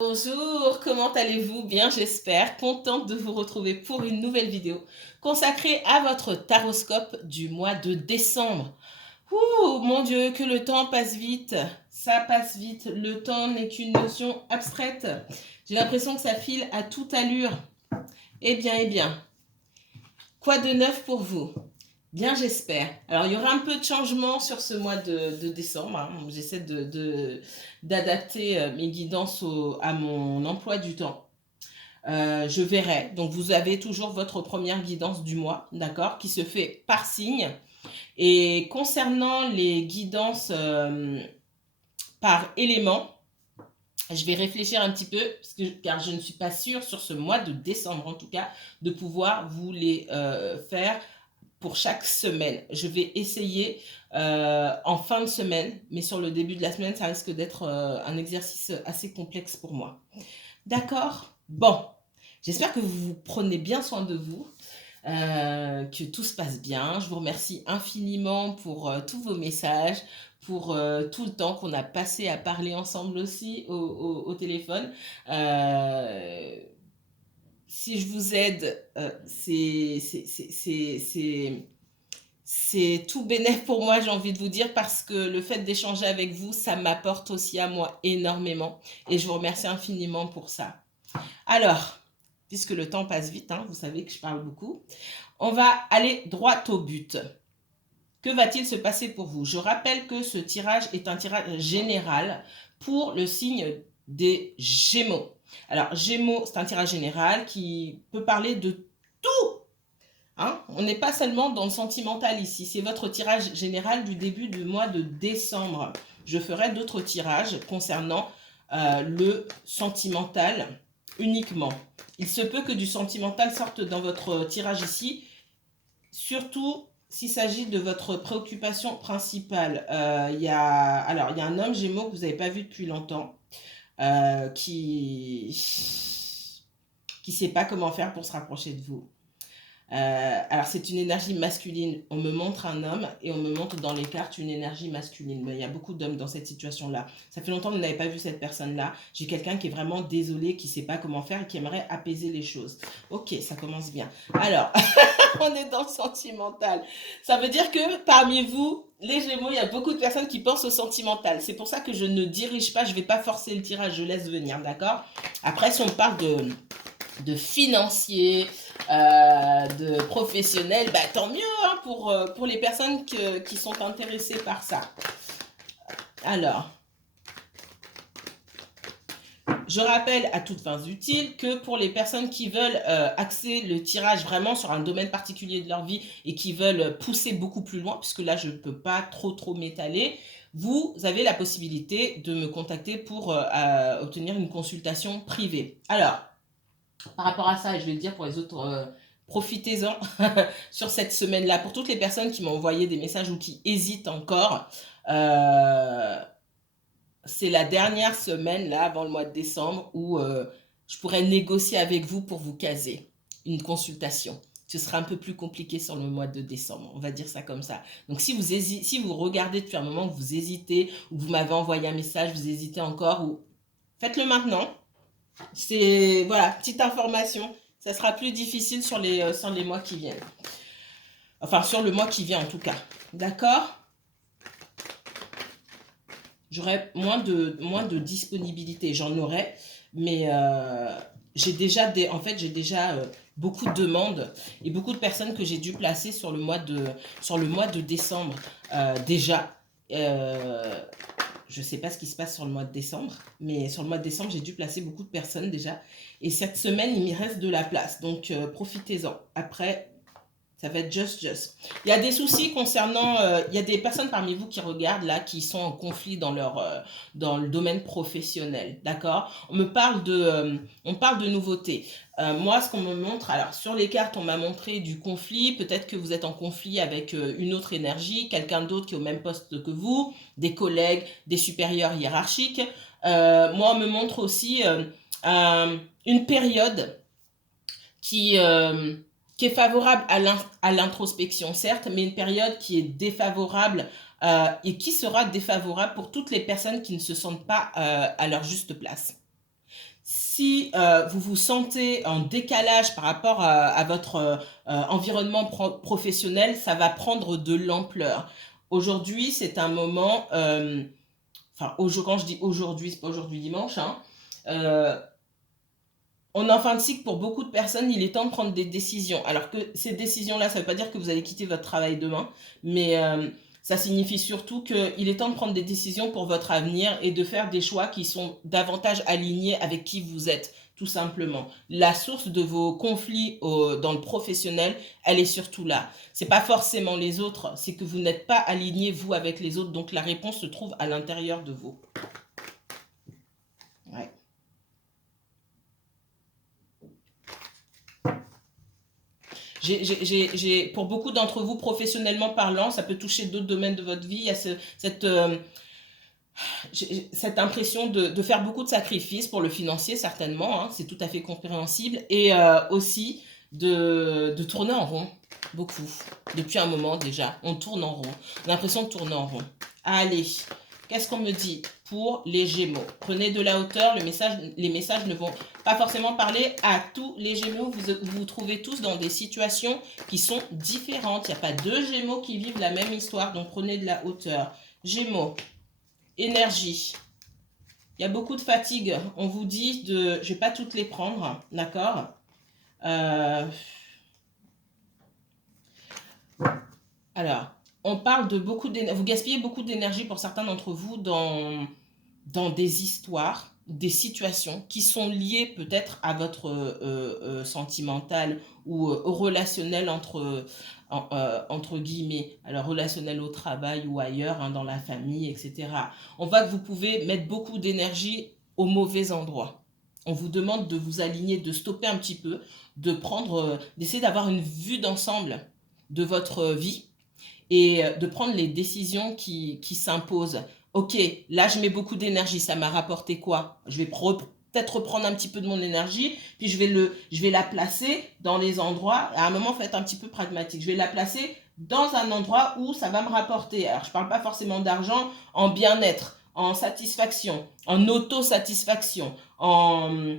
Bonjour, comment allez-vous? Bien, j'espère. Contente de vous retrouver pour une nouvelle vidéo consacrée à votre taroscope du mois de décembre. Ouh, mon Dieu, que le temps passe vite. Ça passe vite. Le temps n'est qu'une notion abstraite. J'ai l'impression que ça file à toute allure. Eh bien, eh bien. Quoi de neuf pour vous? Bien, j'espère. Alors, il y aura un peu de changement sur ce mois de décembre, hein. J'essaie d'adapter mes guidances à mon emploi du temps. Je verrai. Donc, vous avez toujours votre première guidance du mois, d'accord, qui se fait par signe. Et concernant les guidances par élément, je vais réfléchir un petit peu, car je ne suis pas sûre sur ce mois de décembre, en tout cas, de pouvoir vous les faire pour chaque semaine. Je vais essayer en fin de semaine, mais sur le début de la semaine, ça risque d'être un exercice assez complexe pour moi. D'accord? Bon, j'espère que vous prenez bien soin de vous, que tout se passe bien. Je vous remercie infiniment pour tous vos messages, pour tout le temps qu'on a passé à parler ensemble aussi au téléphone. Si je vous aide, c'est tout bénef pour moi, j'ai envie de vous dire, parce que le fait d'échanger avec vous, ça m'apporte aussi à moi énormément. Et je vous remercie infiniment pour ça. Alors, puisque le temps passe vite, hein, vous savez que je parle beaucoup, on va aller droit au but. Que va-t-il se passer pour vous? Je rappelle que ce tirage est un tirage général pour le signe des Gémeaux. Alors, Gémeaux, c'est un tirage général qui peut parler de tout. Hein, on n'est pas seulement dans le sentimental ici, c'est votre tirage général du début du mois de décembre. Je ferai d'autres tirages concernant le sentimental uniquement. Il se peut que du sentimental sorte dans votre tirage ici, surtout s'il s'agit de votre préoccupation principale. Il y a un homme Gémeaux que vous n'avez pas vu depuis longtemps, qui ne sait pas comment faire pour se rapprocher de vous. Alors c'est une énergie masculine. On me montre un homme et on me montre dans les cartes une énergie masculine. Mais il y a beaucoup d'hommes dans cette situation-là. Ça fait longtemps que vous n'avez pas vu cette personne-là. J'ai quelqu'un qui est vraiment désolé, qui ne sait pas comment faire et qui aimerait apaiser les choses. Ok, ça commence bien. Alors, on est dans le sentimental. Ça veut dire que parmi vous, les Gémeaux, il y a beaucoup de personnes qui pensent au sentimental. C'est pour ça que je ne dirige pas, je ne vais pas forcer le tirage, je laisse venir, d'accord? Après, si on parle de financiers, de professionnels, bah, tant mieux hein, pour les personnes qui sont intéressées par ça. Alors, je rappelle à toutes fins utiles que pour les personnes qui veulent axer le tirage vraiment sur un domaine particulier de leur vie et qui veulent pousser beaucoup plus loin, puisque là je ne peux pas trop m'étaler, vous avez la possibilité de me contacter pour obtenir une consultation privée. Alors, par rapport à ça, et je vais le dire pour les autres, profitez-en sur cette semaine-là. Pour toutes les personnes qui m'ont envoyé des messages ou qui hésitent encore, c'est la dernière semaine, là, avant le mois de décembre, où je pourrais négocier avec vous pour vous caser une consultation. Ce sera un peu plus compliqué sur le mois de décembre, on va dire ça comme ça. Donc si vous regardez depuis un moment que vous hésitez, ou vous m'avez envoyé un message, vous hésitez encore, ou faites-le maintenant. C'est, voilà, petite information. Ça sera plus difficile sur les mois qui viennent. Enfin, sur le mois qui vient en tout cas. D'accord? J'aurai moins de disponibilité. J'en aurai, mais j'ai déjà, j'ai déjà beaucoup de demandes et beaucoup de personnes que j'ai dû placer sur le mois de décembre déjà. Je ne sais pas ce qui se passe sur le mois de décembre, mais sur le mois de décembre, j'ai dû placer beaucoup de personnes déjà. Et cette semaine, il m'y reste de la place. Donc, profitez-en. Après, ça va être just. Il y a des soucis concernant... il y a des personnes parmi vous qui regardent, là, qui sont en conflit dans le domaine professionnel. D'accord? On parle de nouveautés. Moi, ce qu'on me montre... Alors, sur les cartes, on m'a montré du conflit. Peut-être que vous êtes en conflit avec une autre énergie, quelqu'un d'autre qui est au même poste que vous, des collègues, des supérieurs hiérarchiques. Moi, on me montre aussi une période qui... qui est favorable à l'introspection, certes, mais une période qui est défavorable et qui sera défavorable pour toutes les personnes qui ne se sentent pas à leur juste place. Si vous vous sentez en décalage par rapport à votre environnement professionnel, ça va prendre de l'ampleur. Aujourd'hui, c'est un moment, enfin, quand je dis aujourd'hui, c'est pas aujourd'hui dimanche, hein, on est en fin de cycle pour beaucoup de personnes, il est temps de prendre des décisions. Alors que ces décisions-là, ça ne veut pas dire que vous allez quitter votre travail demain, mais ça signifie surtout qu'il est temps de prendre des décisions pour votre avenir et de faire des choix qui sont davantage alignés avec qui vous êtes, tout simplement. La source de vos conflits dans le professionnel, elle est surtout là. Ce n'est pas forcément les autres, c'est que vous n'êtes pas aligné, vous, avec les autres, donc la réponse se trouve à l'intérieur de vous. Ouais. Pour beaucoup d'entre vous, professionnellement parlant, ça peut toucher d'autres domaines de votre vie. Il y a cette impression de faire beaucoup de sacrifices pour le financier, certainement, hein, c'est tout à fait compréhensible. Et aussi de tourner en rond, beaucoup. Depuis un moment déjà, on tourne en rond. On a l'impression de tourner en rond. Allez, qu'est-ce qu'on me dit pour les Gémeaux? Prenez de la hauteur, les messages ne vont pas forcément parler à tous les Gémeaux. Vous vous trouvez tous dans des situations qui sont différentes. Il n'y a pas deux Gémeaux qui vivent la même histoire, donc prenez de la hauteur. Gémeaux, énergie. Il y a beaucoup de fatigue. On vous dit de... Je ne vais pas toutes les prendre, d'accord? Alors, on parle de beaucoup d'énergie. Vous gaspillez beaucoup d'énergie pour certains d'entre vous dans des histoires, des situations qui sont liées peut-être à votre sentimental ou au relationnel entre guillemets, alors relationnel au travail ou ailleurs, hein, dans la famille, etc. On voit que vous pouvez mettre beaucoup d'énergie au mauvais endroit. On vous demande de vous aligner, de stopper un petit peu, d'essayer d'avoir une vue d'ensemble de votre vie et de prendre les décisions qui s'imposent. Ok, là je mets beaucoup d'énergie, ça m'a rapporté quoi? Je vais peut-être reprendre un petit peu de mon énergie, puis je vais la placer dans les endroits, à un moment, faut être un petit peu pragmatique, je vais la placer dans un endroit où ça va me rapporter. Alors je ne parle pas forcément d'argent, en bien-être, en satisfaction, en autosatisfaction, en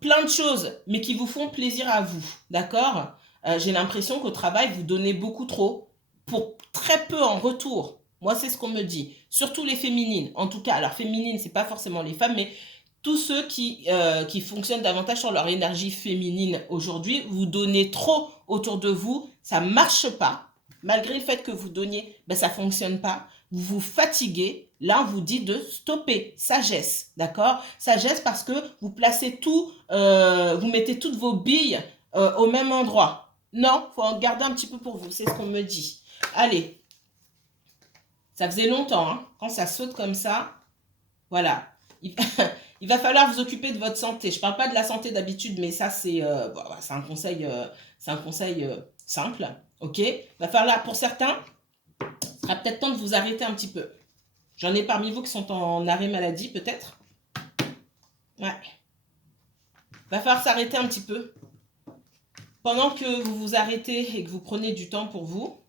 plein de choses, mais qui vous font plaisir à vous, d'accord? J'ai l'impression qu'au travail, vous donnez beaucoup trop pour très peu en retour. Moi, c'est ce qu'on me dit. Surtout les féminines. En tout cas, alors féminines, c'est pas forcément les femmes, mais tous ceux qui fonctionnent davantage sur leur énergie féminine aujourd'hui, vous donnez trop autour de vous, ça marche pas. Malgré le fait que vous donniez, ben, ça fonctionne pas. Vous vous fatiguez. Là, on vous dit de stopper. Sagesse, d'accord? Sagesse parce que vous placez tout, vous mettez toutes vos billes au même endroit. Non, faut en garder un petit peu pour vous. C'est ce qu'on me dit. Allez. Ça faisait longtemps, hein, quand ça saute comme ça. Voilà. Il va falloir vous occuper de votre santé. Je ne parle pas de la santé d'habitude, mais ça, c'est un conseil, simple. Ok? Il va falloir, pour certains, il sera peut-être temps de vous arrêter un petit peu. J'en ai parmi vous qui sont en arrêt maladie, peut-être. Ouais. Il va falloir s'arrêter un petit peu. Pendant que vous vous arrêtez et que vous prenez du temps pour vous,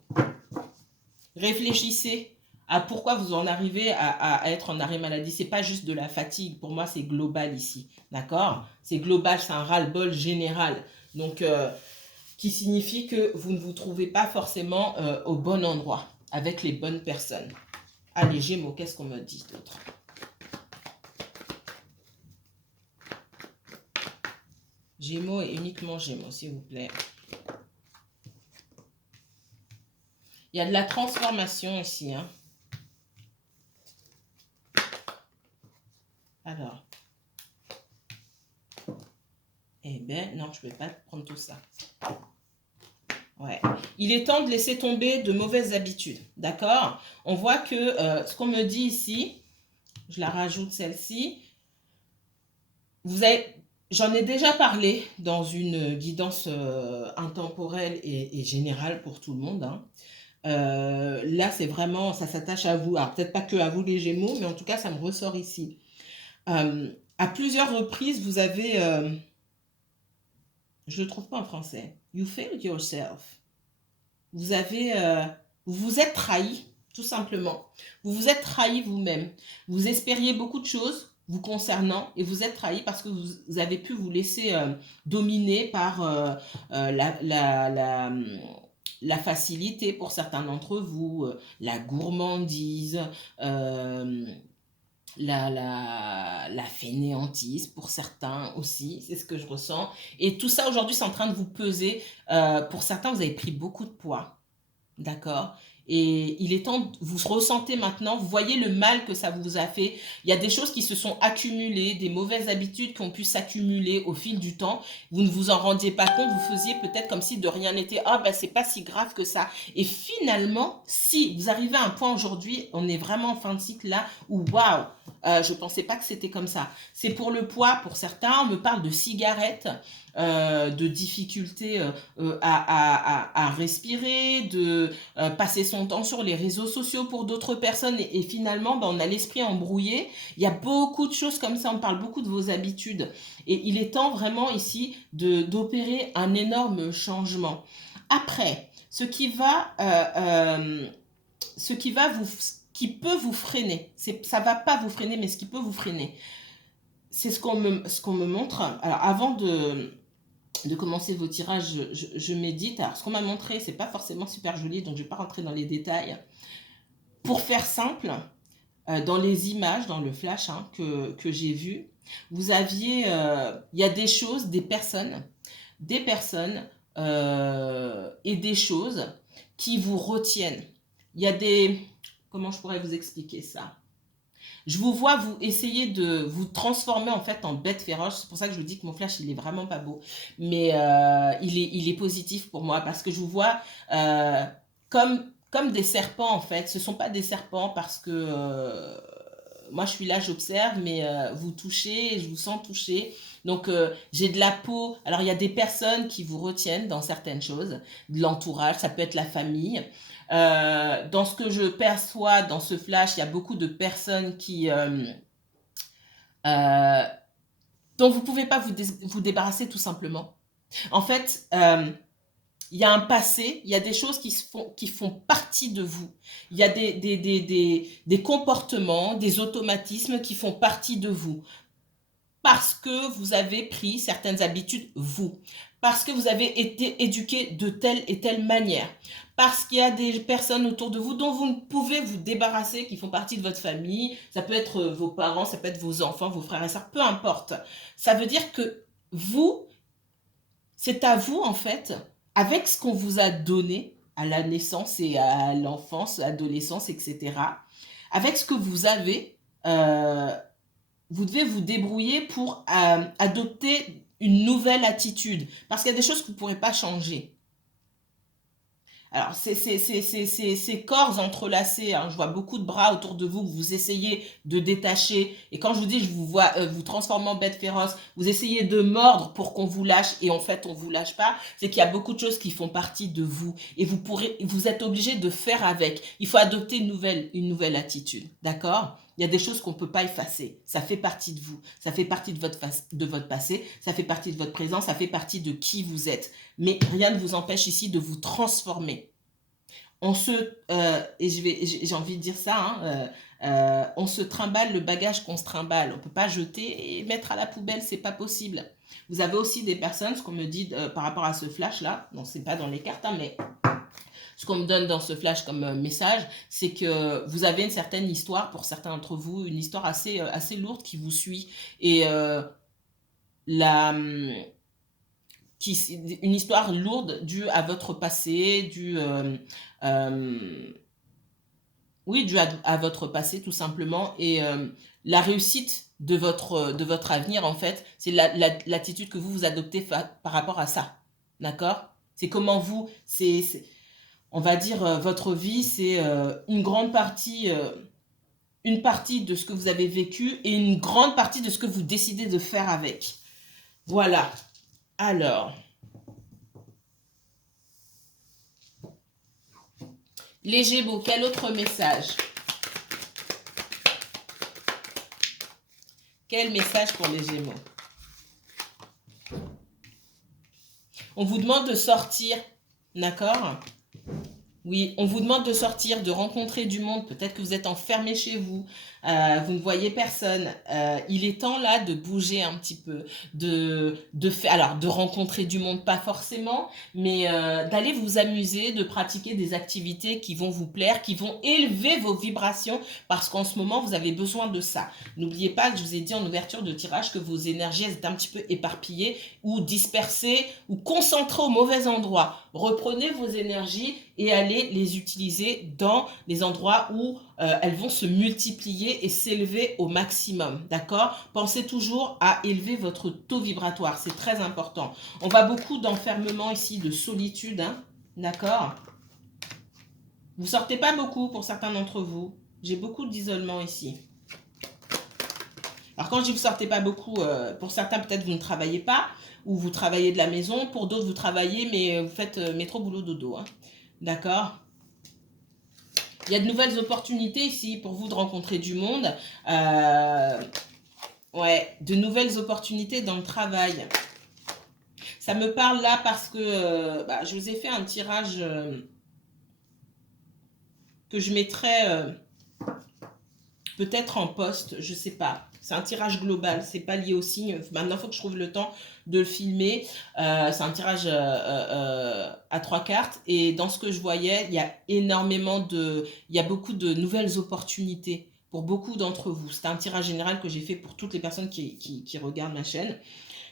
réfléchissez à pourquoi vous en arrivez à être en arrêt maladie. Ce n'est pas juste de la fatigue. Pour moi, c'est global ici. D'accord? C'est global, c'est un ras-le-bol général. Donc, qui signifie que vous ne vous trouvez pas forcément au bon endroit, avec les bonnes personnes. Allez, Gémeaux, qu'est-ce qu'on me dit d'autre? Gémeaux et uniquement Gémeaux, s'il vous plaît. Il y a de la transformation ici, hein. Alors. Eh ben, non, je ne vais pas prendre tout ça. Ouais. Il est temps de laisser tomber de mauvaises habitudes, d'accord? On voit que ce qu'on me dit ici, je la rajoute celle-ci, j'en ai déjà parlé dans une guidance intemporelle et générale pour tout le monde, hein. Là, c'est vraiment, ça s'attache à vous. Alors, peut-être pas que à vous les Gémeaux, mais en tout cas, ça me ressort ici. À plusieurs reprises, vous avez... je ne le trouve pas en français. You failed yourself. Vous vous êtes trahi, tout simplement. Vous vous êtes trahi vous-même. Vous espériez beaucoup de choses. vous concernant et vous êtes trahi parce que vous avez pu vous laisser dominer par la facilité pour certains d'entre vous, la gourmandise, la fainéantise pour certains aussi, c'est ce que je ressens. Et tout ça aujourd'hui, c'est en train de vous peser. Pour certains, vous avez pris beaucoup de poids, d'accord? Et il est temps, vous ressentez maintenant, vous voyez le mal que ça vous a fait. Il y a des choses qui se sont accumulées, des mauvaises habitudes qui ont pu s'accumuler au fil du temps. Vous ne vous en rendiez pas compte, vous faisiez peut-être comme si de rien n'était. Ah ben c'est pas si grave que ça. Et finalement, si vous arrivez à un point aujourd'hui, on est vraiment en fin de cycle là, où waouh, je pensais pas que c'était comme ça. C'est pour le poids, pour certains, on me parle de cigarettes, de difficultés à respirer, de passer son temps sur les réseaux sociaux pour d'autres personnes et finalement ben, on a l'esprit embrouillé. Il y a beaucoup de choses comme ça, on parle beaucoup de vos habitudes et il est temps vraiment ici d'opérer un énorme changement. Après, ce qui peut vous freiner, ça va pas vous freiner, mais ce qui peut vous freiner, c'est ce qu'on me montre. Alors avant de commencer vos tirages, je médite. Alors ce qu'on m'a montré, c'est pas forcément super joli, donc je vais pas rentrer dans les détails. Pour faire simple, dans les images, dans le flash hein, que j'ai vu, vous aviez, il y a des choses, des personnes et des choses qui vous retiennent. Il y a des, comment je pourrais vous expliquer ça? Je vous vois vous essayer de vous transformer en fait en bête féroce. C'est pour ça que je vous dis que mon flash il est vraiment pas beau, mais il est positif pour moi parce que je vous vois comme des serpents en fait. Ce sont pas des serpents parce que moi je suis là, j'observe, mais vous touchez, je vous sens toucher. Donc j'ai de la peau. Alors il y a des personnes qui vous retiennent dans certaines choses, de l'entourage, ça peut être la famille. Dans ce que je perçois dans ce flash, il y a beaucoup de personnes euh, dont vous ne pouvez pas vous débarrasser tout simplement. En fait, il y a un passé, il y a des choses qui font partie de vous. Il y a des comportements, des automatismes qui font partie de vous. Parce que vous avez pris certaines habitudes, vous. Parce que vous avez été éduqué de telle et telle manière. Parce qu'il y a des personnes autour de vous dont vous ne pouvez vous débarrasser, qui font partie de votre famille. Ça peut être vos parents, ça peut être vos enfants, vos frères et sœurs, peu importe. Ça veut dire que vous, c'est à vous en fait, avec ce qu'on vous a donné à la naissance et à l'enfance, adolescence, etc. Avec ce que vous avez, vous devez vous débrouiller pour adopter une nouvelle attitude. Parce qu'il y a des choses que vous ne pourrez pas changer. Alors, ces corps entrelacés, hein, je vois beaucoup de bras autour de vous que vous essayez de détacher. Et quand je vous dis, je vous vois vous transformer en bête féroce, vous essayez de mordre pour qu'on vous lâche et en fait, on ne vous lâche pas. C'est qu'il y a beaucoup de choses qui font partie de vous et vous êtes obligé de faire avec. Il faut adopter une nouvelle attitude, d'accord? Il y a des choses qu'on ne peut pas effacer. Ça fait partie de vous. Ça fait partie de votre passé. Ça fait partie de votre présent. Ça fait partie de qui vous êtes. Mais rien ne vous empêche ici de vous transformer. Et j'ai envie de dire ça, hein, on se trimballe le bagage qu'on se trimballe. On ne peut pas jeter et mettre à la poubelle, c'est pas possible. Vous avez aussi des personnes, ce qu'on me dit par rapport à ce flash-là, bon, c'est pas dans les cartes, hein, mais ce qu'on me donne dans ce flash comme message, c'est que vous avez une certaine histoire, pour certains d'entre vous, une histoire assez lourde qui vous suit. Et une histoire lourde due à votre passé, oui, due à votre passé tout simplement. Et la réussite de votre avenir, en fait, c'est l'attitude que vous adoptez par rapport à ça. D'accord? C'est comment vous, on va dire, votre vie, c'est une partie de ce que vous avez vécu et une grande partie de ce que vous décidez de faire avec. Voilà. Alors, les Gémeaux, quel autre message? Quel message pour les Gémeaux? On vous demande de sortir, d'accord? Oui, on vous demande de sortir, de rencontrer du monde. Peut-être que vous êtes enfermé chez vous, vous ne voyez personne. Il est temps là de bouger un petit peu, de faire, alors de rencontrer du monde, pas forcément, mais d'aller vous amuser, de pratiquer des activités qui vont vous plaire, qui vont élever vos vibrations, parce qu'en ce moment vous avez besoin de ça. N'oubliez pas que je vous ai dit en ouverture de tirage que vos énergies elles étaient un petit peu éparpillées ou dispersées ou concentrées au mauvais endroit. Reprenez vos énergies et allez les utiliser dans les endroits où elles vont se multiplier et s'élever au maximum, d'accord? Pensez toujours à élever votre taux vibratoire, c'est très important. On va beaucoup d'enfermement ici, de solitude, hein, d'accord? Vous sortez pas beaucoup pour certains d'entre vous. J'ai beaucoup d'isolement ici. Alors quand je dis vous sortez pas beaucoup, pour certains peut-être vous ne travaillez pas, ou vous travaillez de la maison, pour d'autres vous travaillez mais vous faites métro boulot dodo, hein, d'accord? Il y a de nouvelles opportunités ici pour vous de rencontrer du monde. Ouais, de nouvelles opportunités dans le travail. Ça me parle là parce que je vous ai fait un tirage que je mettrai peut-être en poste, je sais pas. C'est un tirage global, c'est pas lié au signe. Maintenant, il faut que je trouve le temps de le filmer. C'est un tirage à 3 cartes. Et dans ce que je voyais, il y a il y a beaucoup de nouvelles opportunités pour beaucoup d'entre vous. C'est un tirage général que j'ai fait pour toutes les personnes qui regardent ma chaîne.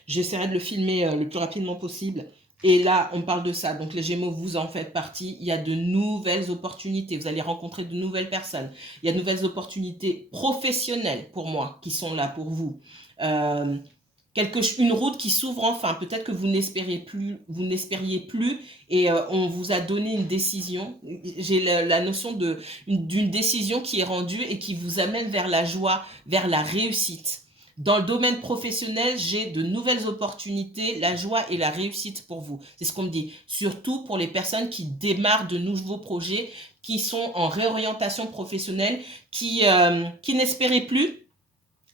J'essaierai de le filmer le plus rapidement possible. Et là, on parle de ça. Donc, les Gémeaux, vous en faites partie. Il y a de nouvelles opportunités. Vous allez rencontrer de nouvelles personnes. Il y a de nouvelles opportunités professionnelles pour moi qui sont là pour vous. Une route qui s'ouvre enfin. Peut-être que vous n'espériez plus et on vous a donné une décision. J'ai la notion d'une décision qui est rendue et qui vous amène vers la joie, vers la réussite. Dans le domaine professionnel, j'ai de nouvelles opportunités, la joie et la réussite pour vous. C'est ce qu'on me dit. Surtout pour les personnes qui démarrent de nouveaux projets, qui sont en réorientation professionnelle, qui n'espéraient plus.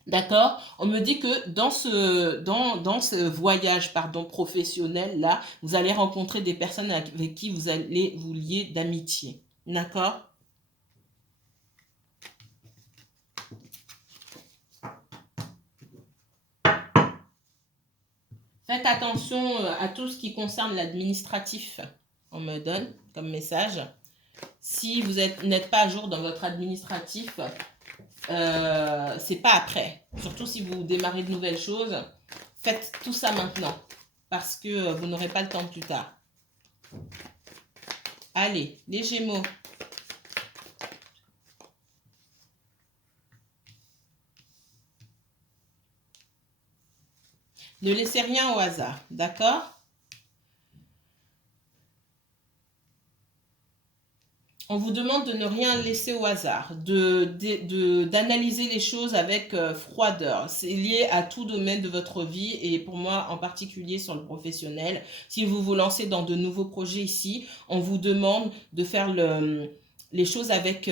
D'accord? On me dit que dans ce voyage professionnel, là, vous allez rencontrer des personnes avec qui vous allez vous lier d'amitié. D'accord? Faites attention à tout ce qui concerne l'administratif. On me donne comme message. Si vous n'êtes pas à jour dans votre administratif, c'est pas après. Surtout si vous démarrez de nouvelles choses, faites tout ça maintenant. Parce que vous n'aurez pas le temps plus tard. Allez, les Gémeaux. Ne laissez rien au hasard, d'accord? On vous demande de ne rien laisser au hasard, d'analyser les choses avec froideur. C'est lié à tout domaine de votre vie et pour moi en particulier sur le professionnel. Si vous vous lancez dans de nouveaux projets ici, on vous demande de faire les choses avec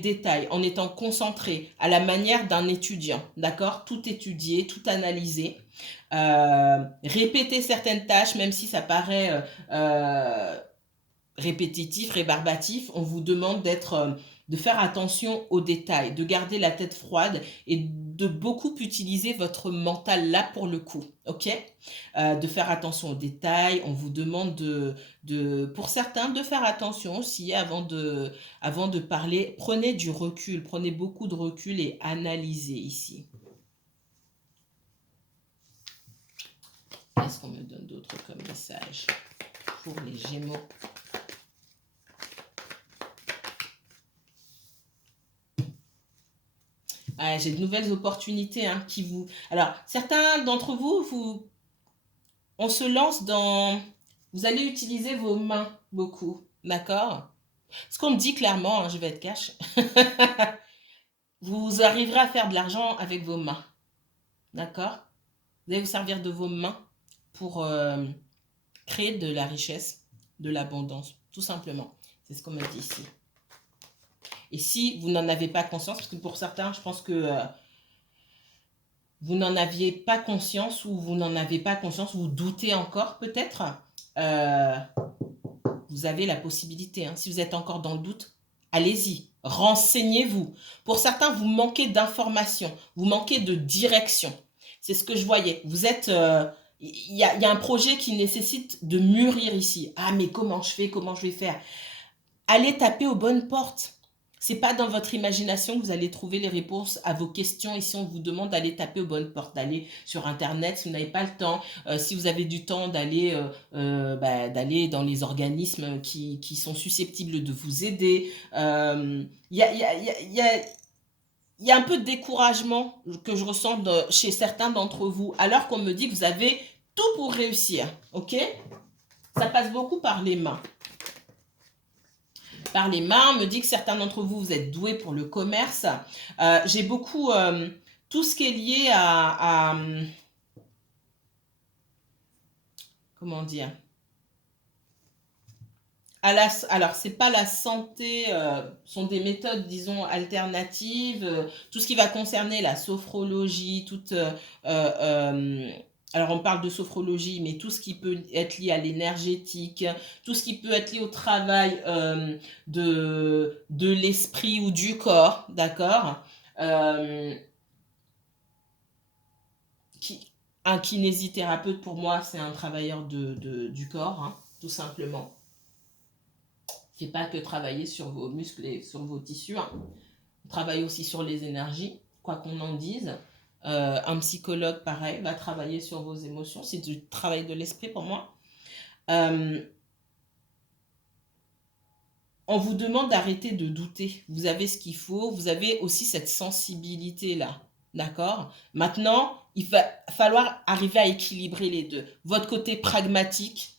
détail, en étant concentré à la manière d'un étudiant, d'accord? Tout étudier, tout analyser. Répéter certaines tâches, même si ça paraît répétitif, rébarbatif, on vous demande de faire attention aux détails, de garder la tête froide et de beaucoup utiliser votre mental là pour le coup, ok? De faire attention aux détails, on vous demande pour certains, de faire attention aussi avant de parler. Prenez du recul, prenez beaucoup de recul et analysez ici. Qu'est-ce qu'on me donne d'autre comme message pour les Gémeaux? J'ai de nouvelles opportunités hein, qui vous... Alors, certains d'entre vous, on se lance dans... Vous allez utiliser vos mains beaucoup, d'accord? Ce qu'on me dit clairement, hein, je vais être cash, vous arriverez à faire de l'argent avec vos mains, d'accord? Vous allez vous servir de vos mains pour créer de la richesse, de l'abondance, tout simplement. C'est ce qu'on me dit ici. Et si vous n'en avez pas conscience, parce que pour certains, je pense que vous n'en aviez pas conscience ou vous n'en avez pas conscience, vous doutez encore peut-être, vous avez la possibilité. Hein. Si vous êtes encore dans le doute, allez-y, renseignez-vous. Pour certains, vous manquez d'informations, vous manquez de direction. C'est ce que je voyais. Vous êtes... il y a un projet qui nécessite de mûrir ici. Ah, mais comment je fais? Comment je vais faire? Allez taper aux bonnes portes. C'est pas dans votre imagination que vous allez trouver les réponses à vos questions. Ici, on vous demande d'aller taper aux bonnes portes, d'aller sur Internet si vous n'avez pas le temps. Si vous avez du temps, d'aller dans les organismes qui sont susceptibles de vous aider. Il y a un peu de découragement que je ressens chez certains d'entre vous, alors qu'on me dit que vous avez tout pour réussir. Ok? Ça passe beaucoup par les mains. Par les mains, on me dit que certains d'entre vous, vous êtes doués pour le commerce. J'ai beaucoup tout ce qui est lié à comment dire, alors, c'est pas la santé, sont des méthodes, disons, alternatives. Tout ce qui va concerner la sophrologie, alors, on parle de sophrologie, mais tout ce qui peut être lié à l'énergétique, tout ce qui peut être lié au travail de l'esprit ou du corps, d'accord Un kinésithérapeute, pour moi, c'est un travailleur du corps, hein, tout simplement. C'est pas que travailler sur vos muscles et sur vos tissus. Hein. On travaille aussi sur les énergies, quoi qu'on en dise. Un psychologue, pareil, va travailler sur vos émotions. C'est du travail de l'esprit pour moi. On vous demande d'arrêter de douter. Vous avez ce qu'il faut. Vous avez aussi cette sensibilité-là. D'accord? Maintenant, il va falloir arriver à équilibrer les deux. Votre côté pragmatique,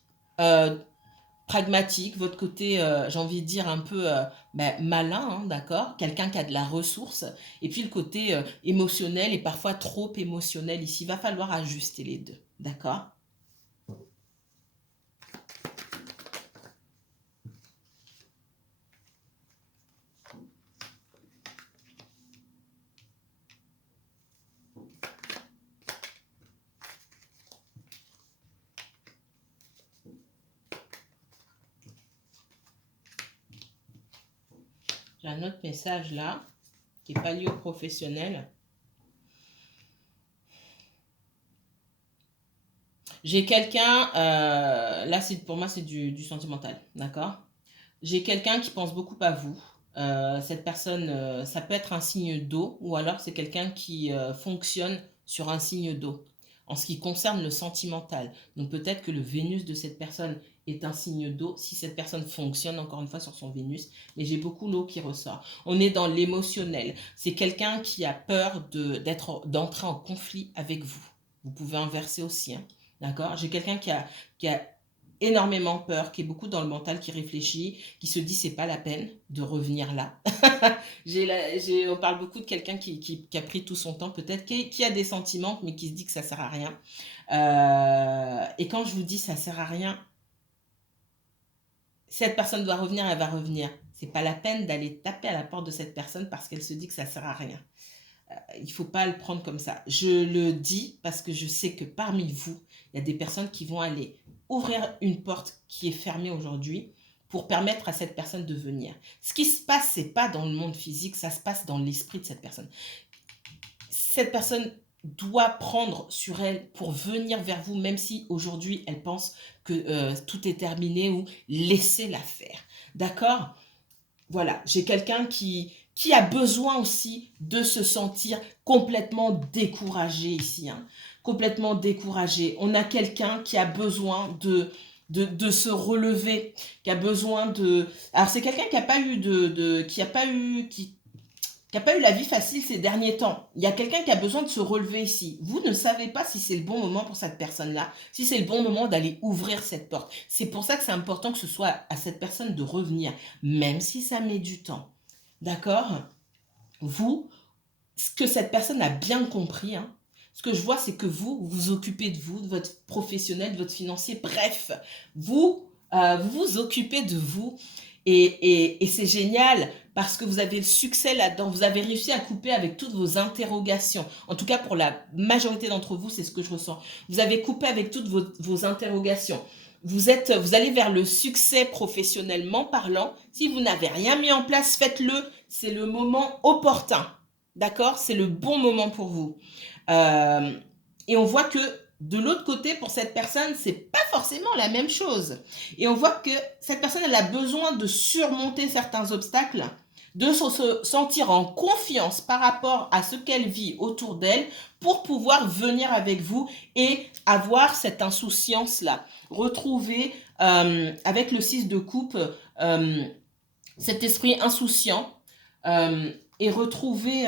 votre côté, j'ai envie de dire, un peu malin, hein, d'accord? Quelqu'un qui a de la ressource. Et puis le côté émotionnel et parfois trop émotionnel ici. Il va falloir ajuster les deux, d'accord? J'ai un autre message là, qui n'est pas lié au professionnel. J'ai quelqu'un, là pour moi c'est du sentimental, d'accord? J'ai quelqu'un qui pense beaucoup à vous. Cette personne, ça peut être un signe d'eau ou alors c'est quelqu'un qui fonctionne sur un signe d'eau en ce qui concerne le sentimental. Donc peut-être que le Vénus de cette personne est un signe d'eau si cette personne fonctionne encore une fois sur son Vénus. Mais j'ai beaucoup l'eau qui ressort. On est dans l'émotionnel. C'est quelqu'un qui a peur d'entrer en conflit avec vous. Vous pouvez inverser aussi. Hein. D'accord? J'ai quelqu'un qui a énormément peur, qui est beaucoup dans le mental, qui réfléchit, qui se dit c'est pas la peine de revenir là. On parle beaucoup de quelqu'un qui a pris tout son temps peut-être, qui a des sentiments mais qui se dit que ça sert à rien. Et quand je vous dis ça sert à rien, cette personne doit revenir, elle va revenir. C'est pas la peine d'aller taper à la porte de cette personne parce qu'elle se dit que ça sert à rien. Il ne faut pas le prendre comme ça. Je le dis parce que je sais que parmi vous, il y a des personnes qui vont aller ouvrir une porte qui est fermée aujourd'hui pour permettre à cette personne de venir. Ce qui se passe, ce n'est pas dans le monde physique, ça se passe dans l'esprit de cette personne. Cette personne doit prendre sur elle pour venir vers vous, même si aujourd'hui, elle pense que tout est terminé ou laissez-la faire. D'accord ? Voilà, j'ai quelqu'un qui a besoin aussi de se sentir complètement découragé ici. Hein. Complètement découragé. On a quelqu'un qui a besoin de se relever, qui a besoin de... Alors, c'est quelqu'un qui n'a pas eu qui n'a pas eu la vie facile ces derniers temps. Il y a quelqu'un qui a besoin de se relever ici. Vous ne savez pas si c'est le bon moment pour cette personne-là, si c'est le bon moment d'aller ouvrir cette porte. C'est pour ça que c'est important que ce soit à cette personne de revenir, même si ça met du temps. D'accord ? Vous, ce que cette personne a bien compris, hein, ce que je vois, c'est que vous vous occupez de vous, de votre professionnel, de votre financier. Bref, vous vous occupez de vous. Et c'est génial parce que vous avez le succès là-dedans. Vous avez réussi à couper avec toutes vos interrogations. En tout cas, pour la majorité d'entre vous, c'est ce que je ressens. Vous avez coupé avec toutes vos interrogations. vous allez vers le succès professionnellement parlant. Si vous n'avez rien mis en place, faites-le. C'est le moment opportun. D'accord? C'est le bon moment pour vous. Et on voit que de l'autre côté, pour cette personne, c'est pas forcément la même chose. Et on voit que cette personne, elle a besoin de surmonter certains obstacles, de se sentir en confiance par rapport à ce qu'elle vit autour d'elle pour pouvoir venir avec vous et avoir cette insouciance-là. Retrouver avec le 6 de coupe cet esprit insouciant et retrouver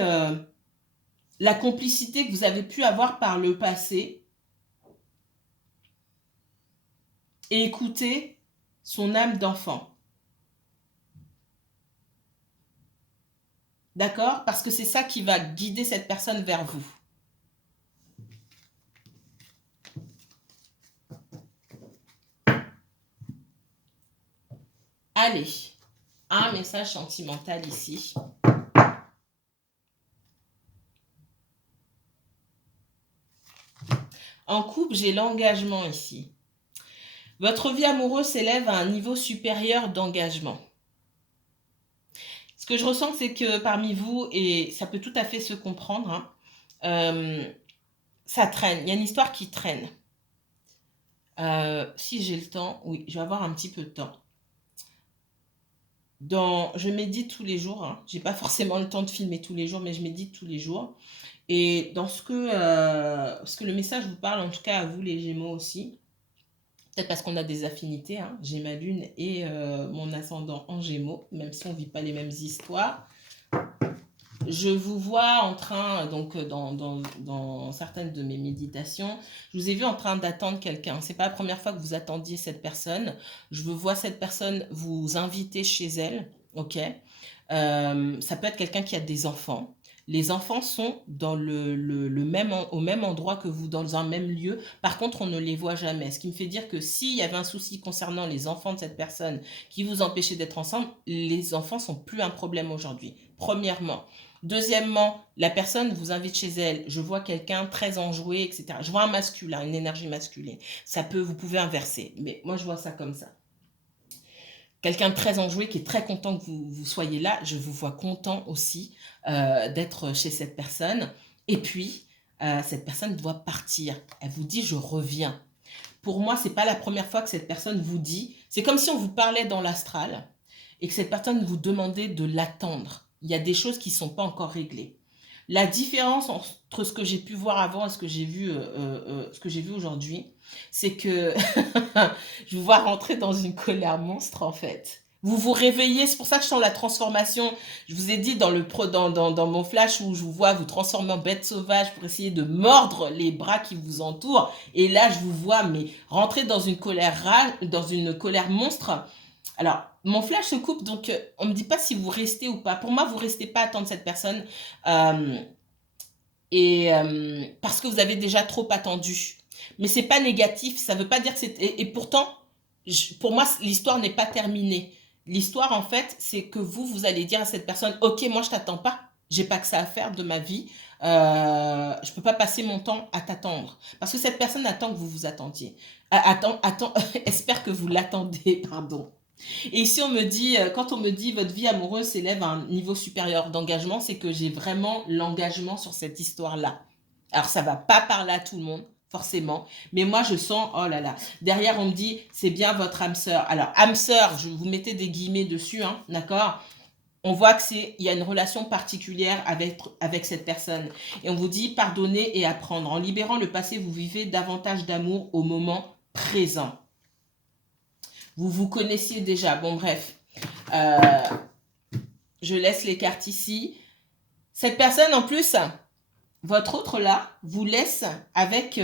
la complicité que vous avez pu avoir par le passé et écouter son âme d'enfant. D'accord? Parce que c'est ça qui va guider cette personne vers vous. Allez, un message sentimental ici. En couple, j'ai l'engagement ici. Votre vie amoureuse s'élève à un niveau supérieur d'engagement. Ce que je ressens, c'est que parmi vous, et ça peut tout à fait se comprendre, ça traîne. Il y a une histoire qui traîne. Si j'ai le temps, oui, je vais avoir un petit peu de temps. Je médite tous les jours. Je n'ai pas forcément le temps de filmer tous les jours, mais je médite tous les jours. Et dans ce que le message vous parle, en tout cas à vous les Gémeaux aussi, peut-être parce qu'on a des affinités, j'ai ma lune et mon ascendant en Gémeaux, même si on ne vit pas les mêmes histoires. Je vous vois en train, donc dans certaines de mes méditations, je vous ai vu en train d'attendre quelqu'un. Ce n'est pas la première fois que vous attendiez cette personne. Je vois cette personne vous inviter chez elle, ok? Ça peut être quelqu'un qui a des enfants. Les enfants sont dans au même endroit que vous, dans un même lieu. Par contre, on ne les voit jamais. Ce qui me fait dire que s'il y avait un souci concernant les enfants de cette personne qui vous empêchait d'être ensemble, les enfants sont plus un problème aujourd'hui. Premièrement. Deuxièmement, la personne vous invite chez elle. Je vois quelqu'un très enjoué, etc. Je vois un masculin, une énergie masculine. Vous pouvez inverser. Mais moi, je vois ça comme ça. Quelqu'un de très enjoué qui est très content que vous soyez là. Je vous vois content aussi d'être chez cette personne. Et puis, cette personne doit partir. Elle vous dit « je reviens ». Pour moi, ce n'est pas la première fois que cette personne vous dit. C'est comme si on vous parlait dans l'astral et que cette personne vous demandait de l'attendre. Il y a des choses qui ne sont pas encore réglées. La différence entre ce que j'ai pu voir avant et ce que j'ai vu aujourd'hui, c'est que je vous vois rentrer dans une colère monstre en fait. Vous vous réveillez, c'est pour ça que je sens la transformation. Je vous ai dit dans mon flash où je vous vois vous transformer en bête sauvage pour essayer de mordre les bras qui vous entourent. Et là, je vous vois rentrer dans une colère monstre. Alors, mon flash se coupe, donc on ne me dit pas si vous restez ou pas. Pour moi, vous ne restez pas à attendre cette personne parce que vous avez déjà trop attendu. Mais ce n'est pas négatif, ça ne veut pas dire que c'est... Et pourtant, pour moi, l'histoire n'est pas terminée. L'histoire, en fait, c'est que vous allez dire à cette personne, « Ok, moi, je ne t'attends pas. J'ai pas que ça à faire de ma vie. Je ne peux pas passer mon temps à t'attendre. » Parce que cette personne attend que vous vous attendiez. Espère que vous l'attendez, pardon. Et ici, quand on me dit votre vie amoureuse s'élève à un niveau supérieur d'engagement, c'est que j'ai vraiment l'engagement sur cette histoire-là. Alors, ça ne va pas parler à tout le monde, forcément, mais moi, je sens, oh là là, derrière, on me dit, c'est bien votre âme sœur. Alors, âme sœur, je vous mettais des guillemets dessus, d'accord? On voit qu'il y a une relation particulière avec cette personne. Et on vous dit, pardonner et apprendre. En libérant le passé, vous vivez davantage d'amour au moment présent. Vous vous connaissiez déjà. Bon, bref. Je laisse les cartes ici. Cette personne, en plus, votre autre là, vous laisse avec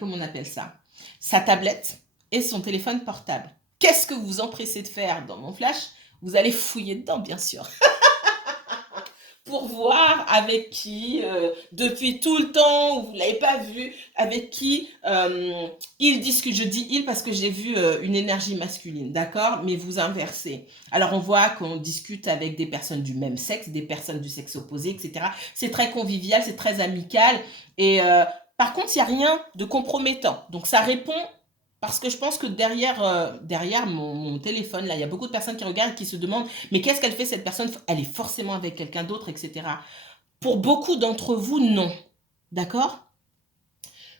comment on appelle ça? Sa tablette et son téléphone portable. Qu'est-ce que vous vous empressez de faire dans mon flash? Vous allez fouiller dedans, bien sûr. Pour voir avec qui, depuis tout le temps où vous ne l'avez pas vu, avec qui il discute. Je dis il parce que j'ai vu une énergie masculine, d'accord? Mais vous inversez. Alors, on voit qu'on discute avec des personnes du même sexe, des personnes du sexe opposé, etc. C'est très convivial, c'est très amical. Et Par contre, il n'y a rien de compromettant. Donc, ça répond parce que je pense que derrière mon téléphone, là, il y a beaucoup de personnes qui regardent et qui se demandent, mais qu'est-ce qu'elle fait cette personne? Elle est forcément avec quelqu'un d'autre, etc. Pour beaucoup d'entre vous, non. D'accord?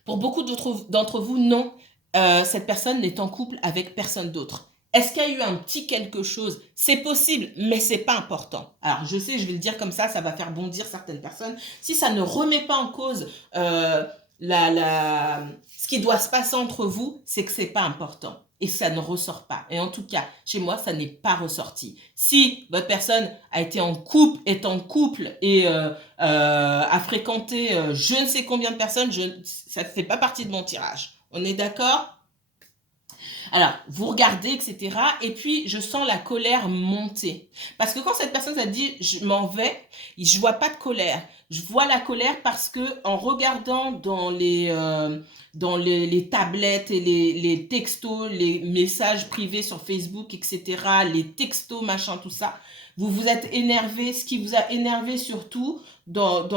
Pour beaucoup d'entre vous, non. Cette personne n'est en couple avec personne d'autre. Est-ce qu'il y a eu un petit quelque chose? C'est possible, mais c'est pas important. Alors, je sais, je vais le dire comme ça va faire bondir certaines personnes. Si ça ne remet pas en cause ce qui doit se passer entre vous, c'est que c'est pas important. Et ça ne ressort pas. Et en tout cas, chez moi, ça n'est pas ressorti. Si votre personne a été en couple, est en couple et a fréquenté je ne sais combien de personnes, ça ne fait pas partie de mon tirage. On est d'accord? Alors, vous regardez, etc. Et puis, je sens la colère monter. Parce que quand cette personne a dit « je m'en vais », je vois pas de colère. Je vois la colère parce que en regardant dans les tablettes et les textos, les messages privés sur Facebook, etc., les textos, machin, tout ça, vous vous êtes énervé. Ce qui vous a énervé surtout dans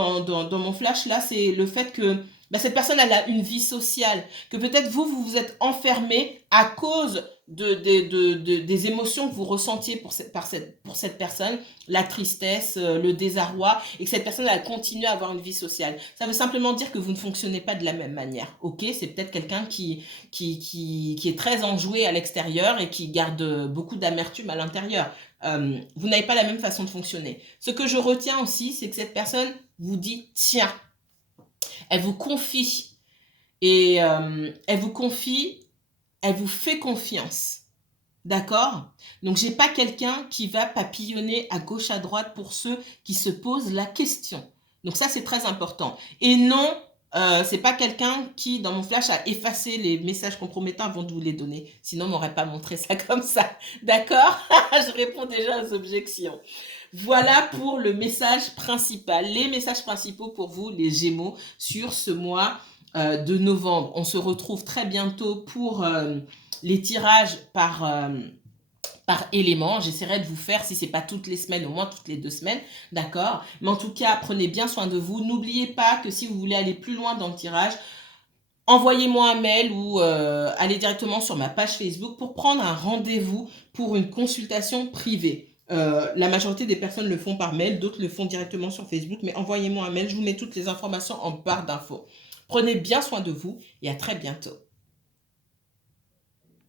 mon flash, là, c'est le fait que cette personne, elle a une vie sociale, que peut-être vous vous êtes enfermé à cause des émotions que vous ressentiez pour cette personne, la tristesse, le désarroi, et que cette personne, elle continue à avoir une vie sociale. Ça veut simplement dire que vous ne fonctionnez pas de la même manière. Ok, c'est peut-être quelqu'un qui est très enjoué à l'extérieur et qui garde beaucoup d'amertume à l'intérieur. Vous n'avez pas la même façon de fonctionner. Ce que je retiens aussi, c'est que cette personne vous dit, tiens, elle vous confie et elle vous fait confiance. D'accord? Donc, j'ai pas quelqu'un qui va papillonner à gauche, à droite pour ceux qui se posent la question. Donc, ça, c'est très important. Et non, c'est pas quelqu'un qui, dans mon flash, a effacé les messages compromettants avant de vous les donner. Sinon, on m'aurait pas montré ça comme ça. D'accord? Je réponds déjà aux objections. Voilà pour le message principal, les messages principaux pour vous, les Gémeaux, sur ce mois de novembre. On se retrouve très bientôt pour les tirages par élément. J'essaierai de vous faire, si ce n'est pas toutes les semaines, au moins toutes les 2 semaines, d'accord? Mais en tout cas, prenez bien soin de vous. N'oubliez pas que si vous voulez aller plus loin dans le tirage, envoyez-moi un mail ou allez directement sur ma page Facebook pour prendre un rendez-vous pour une consultation privée. La majorité des personnes le font par mail, d'autres le font directement sur Facebook, mais envoyez-moi un mail, je vous mets toutes les informations en barre d'infos. Prenez bien soin de vous et à très bientôt.